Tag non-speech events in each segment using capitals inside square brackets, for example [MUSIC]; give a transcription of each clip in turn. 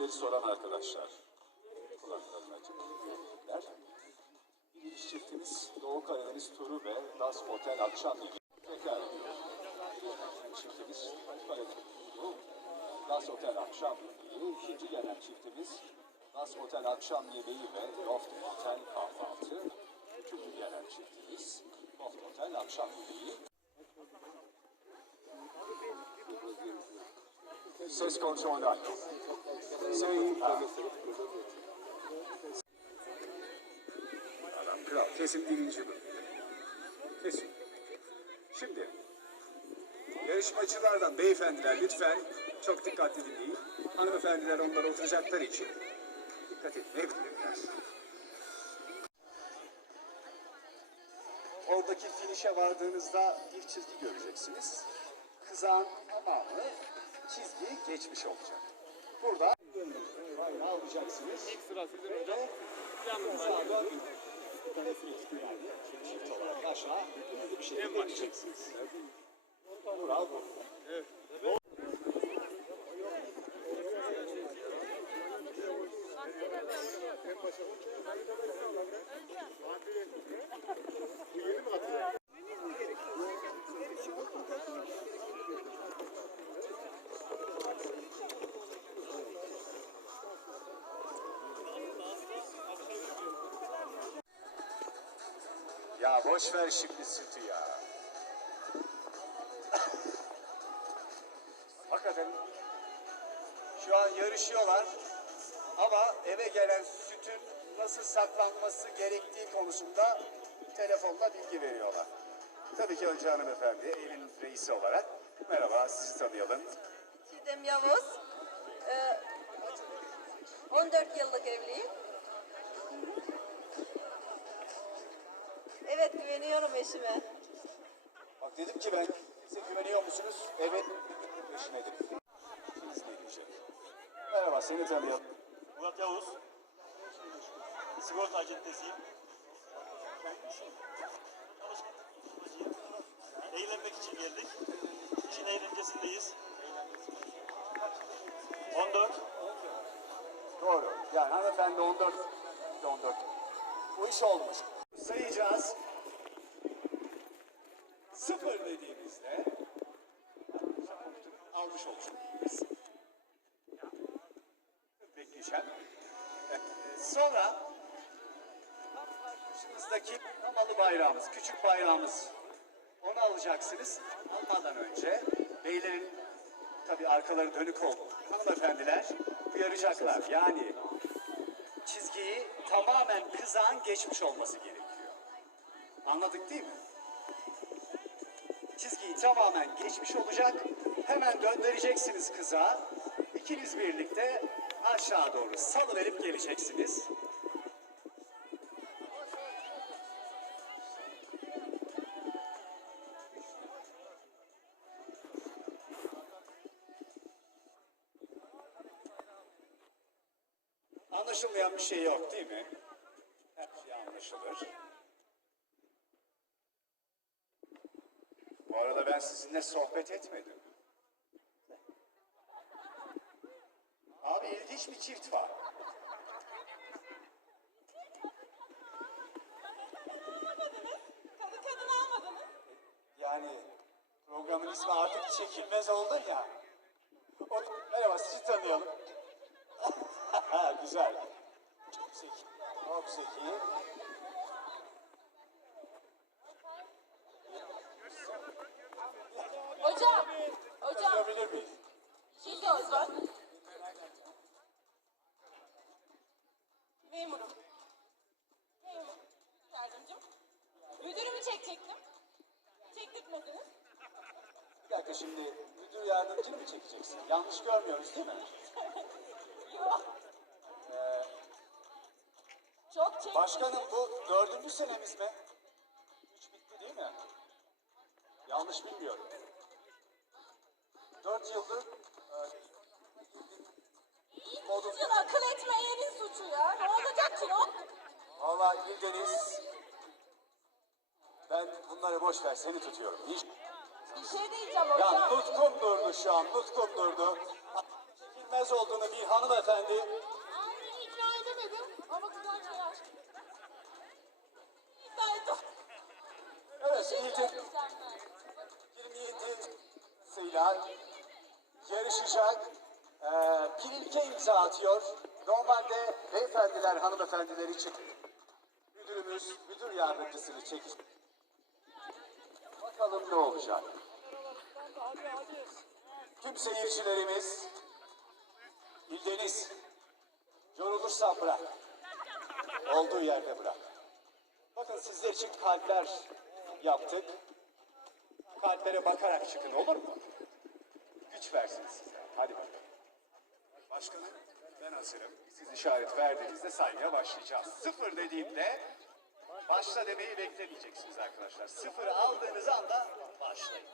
mailleri soran arkadaşlar. Kulaklarını dinleyecekler. Birinci çiftimiz Doğu Karadeniz turu ve Das Otel akşam yemeği. Tekrar çiftimiz Das Otel akşam yemeği. İkinci gelen çiftimiz Das Otel akşam yemeği ve Loft Otel kahvaltı. Üçüncü gelen çiftimiz Loft Otel akşam yemeği. Ses kontrolü. Sayın Adam. Kesin birinci bu. Kesin. Şimdi yarışmacılardan beyefendiler lütfen çok dikkatli dinleyin. Hanımefendiler onlara oturacakları için dikkat etmeye bilirler. Oradaki finişe vardığınızda bir çizgi göreceksiniz. Kızağın tamamı çizgiyi geçmiş olacak. Burada bayrağı alacaksınız. İlk sıra sizin hocam. Sağa ben dön. Yani çift olarak aşağı hızlı bir şekilde ineceksiniz. Kural bu. Ya boş ver şimdi sütü ya. Hakikaten şu an yarışıyorlar ama eve gelen sütün nasıl saklanması gerektiği konusunda telefonla bilgi veriyorlar. Tabii ki önce hanımefendi evin reisi olarak. Merhaba sizi tanıyalım. Çiğdem Yavuz. Ee, 14 yıllık evliyim. Evet güveniyorum eşime. Bak dedim ki ben size güveniyor musunuz? Evet. Eşime dedim. İkiniz? Merhaba seni tanıyalım. Murat Yavuz. Sigorta acentesiyim. Eğlenmek için geldik. İşin eğlencesindeyiz. 14. Doğru. Yani hanımefendi 14, 14. Bu iş olmuş. Sayacağız. Sıfır dediğimizde almış olacağız. Bekleyeceğim. Sonra karşımızdaki hamalı bayrağımız, küçük bayrağımız. Onu alacaksınız. Almadan önce beylerin tabii arkaları dönük oldu. Hanımefendiler uyaracaklar. Yani çizgiyi tamamen kızağın geçmiş olması gerekiyor. Anladık değil mi? Çizgiyi tamamen geçmiş olacak. Hemen döndüreceksiniz kızağı. İkiniz birlikte aşağı doğru salıverip geleceksiniz. Sizinle sohbet etmedim. Abi ilginç bir çift var. Kadın kadın almadınız. Yani programın ismi artık çekilmez oldu ya. O, merhaba sizi tanıyalım. [LAUGHS] Güzel. Çok zeki. Çok zeki. Hocam, hocam de hocam. Memurum. Memur. Yardımcım. Müdürümü çekecektim. Çektirtmediniz. Bir dakika şimdi müdür yardımcını mı çekeceksin? Yanlış görmüyoruz değil mi? [LAUGHS] Yok. Çok çek. Başkanım bu dördüncü senemiz mi? Üç bitti değil mi? Yanlış bilmiyorum. Dört yıldır e, modum... Yıl akıl etmeyenin suçu ya. Ne olacak ki o? Valla İldeniz ben bunları boş ver seni tutuyorum. Hiç... Bir şey diyeceğim Ya hocam. nutkum durdu şu an nutkum durdu. Geçilmez olduğunu bir hanımefendi Ay ikna edemedim ama güzel şeyler. İkna ettim. Evet, İltin Mükemmel. 27 sıyla yarışacak. Ee, bir ilke imza atıyor. Normalde beyefendiler hanımefendiler için müdürümüz müdür yardımcısını çekiş. Bakalım ne olacak. Tüm seyircilerimiz İldeniz yorulursan bırak. Olduğu yerde bırak. Bakın sizler için kalpler yaptık. Kalplere bakarak çıkın olur mu? Güç versin size. Hadi bakalım. Başkanım ben hazırım. Siz işaret verdiğinizde saymaya başlayacağız. Sıfır dediğimde başla demeyi beklemeyeceksiniz arkadaşlar. Sıfır aldığınız anda başlayın.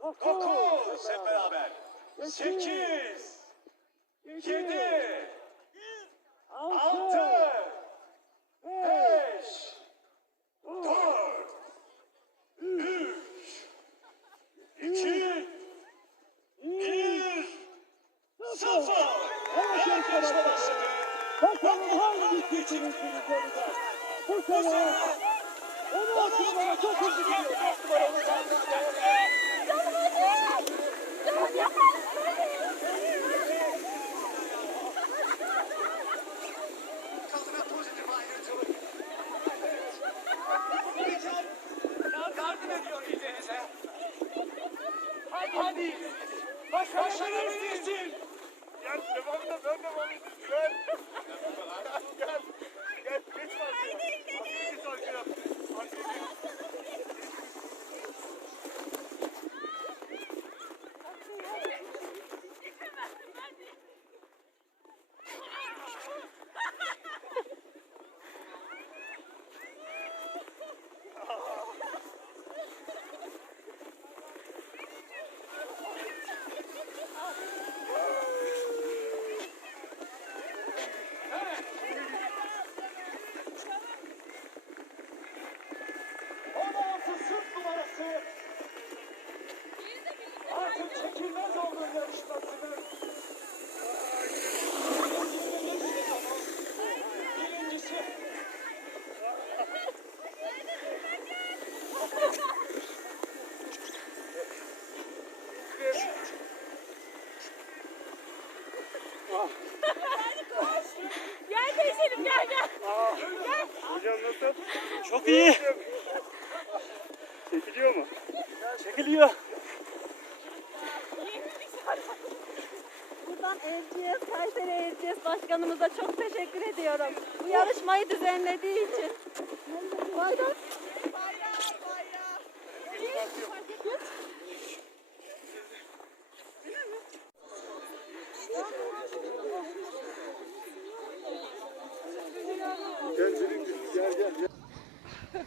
Dokuz, hep beraber. Sekiz, yedi, altı, beş, dört, üç, iki, bir, sıfır. Evet, yarışma başladı. Bakalım hangisi kimin olacak? Bu sene 16 numara çok hızlı gidiyor. Bu yarışmayı düzenlediği için. Bayram. Ee,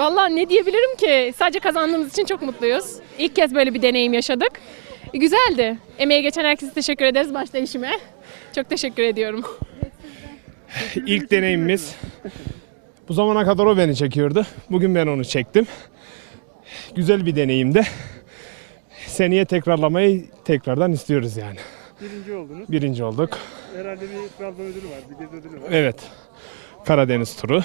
Valla ne diyebilirim ki? Sadece kazandığımız için çok mutluyuz. İlk kez böyle bir deneyim yaşadık. Güzeldi. Emeğe geçen herkese teşekkür ederiz başta işime. Çok teşekkür ediyorum. İlk deneyimimiz. Bu zamana kadar o beni çekiyordu. Bugün ben onu çektim. Güzel bir deneyimdi. Seneye tekrarlamayı tekrardan istiyoruz yani. Birinci oldunuz. Birinci olduk. Herhalde bir Trabzon ödülü var. Bir gezi ödülü var. Evet. Karadeniz turu.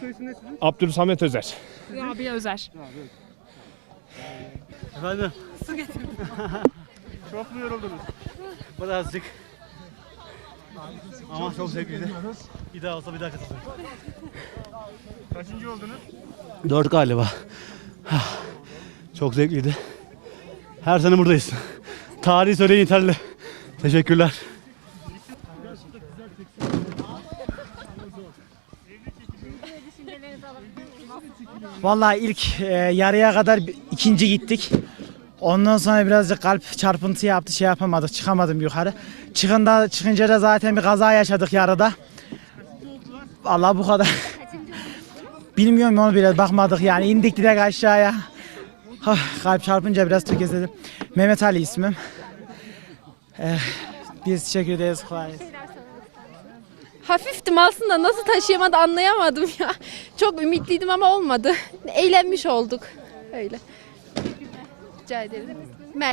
Soy isim ne sizin? Abdülsamet Özer. Rabia Özer. Efendim [LAUGHS] Çok mu yoruldunuz? birazcık. Ama çok zevkliydi. Bir daha olsa bir daha katılırım. Kaçıncı oldunuz? Dört galiba. Çok zevkliydi. Her sene buradayız. Tarihi söyleyin yeterli. Teşekkürler. Vallahi ilk e, yarıya kadar ikinci gittik. Ondan sonra birazcık kalp çarpıntı yaptı şey yapamadık çıkamadım yukarı. Çıkında, çıkınca da zaten bir kaza yaşadık yarıda. Allah bu kadar. [LAUGHS] Bilmiyorum onu bile bakmadık yani indik direkt aşağıya. Ah, kalp çarpınca biraz tökezledim. Mehmet Ali ismim. Eh, biz teşekkür ederiz. Kolay gelsin. Hafiftim aslında nasıl taşıyamadı anlayamadım ya. [LAUGHS] Çok ümitliydim ama olmadı. [LAUGHS] Eğlenmiş olduk. Öyle. Rica ederim. Mer-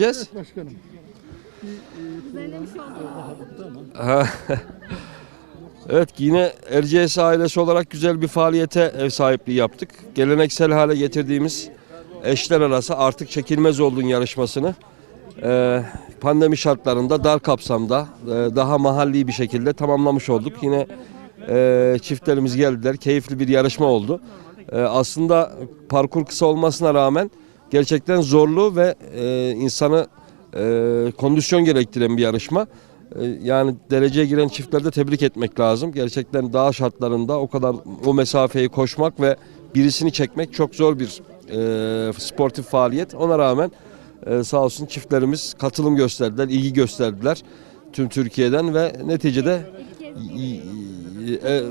Ha. [LAUGHS] evet yine Erciyes ailesi olarak güzel bir faaliyete ev sahipliği yaptık. Geleneksel hale getirdiğimiz eşler arası artık çekilmez olduğun yarışmasını e, pandemi şartlarında dar kapsamda e, daha mahalli bir şekilde tamamlamış olduk. Yine e, çiftlerimiz geldiler. Keyifli bir yarışma oldu. E, aslında parkur kısa olmasına rağmen gerçekten zorlu ve e, insanı e, kondisyon gerektiren bir yarışma. E, Yani dereceye giren çiftleri de tebrik etmek lazım. Gerçekten dağ şartlarında o kadar o mesafeyi koşmak ve birisini çekmek çok zor bir e, sportif faaliyet. Ona rağmen e, sağ olsun çiftlerimiz katılım gösterdiler, ilgi gösterdiler tüm Türkiye'den ve neticede e,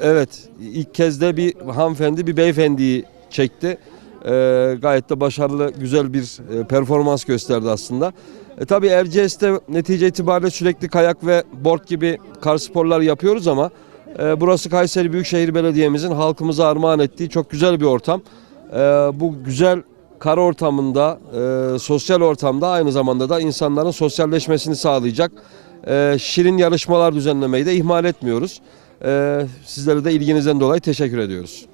evet ilk kez de bir hanımefendi bir beyefendiyi çekti. E, gayet de başarılı, güzel bir e, performans gösterdi aslında. E, tabii Erciyes'te netice itibariyle sürekli kayak ve board gibi kar sporlar yapıyoruz ama e, burası Kayseri Büyükşehir Belediye'mizin halkımıza armağan ettiği çok güzel bir ortam. E, bu güzel kar ortamında, e, sosyal ortamda aynı zamanda da insanların sosyalleşmesini sağlayacak e, şirin yarışmalar düzenlemeyi de ihmal etmiyoruz. E, sizlere de ilginizden dolayı teşekkür ediyoruz.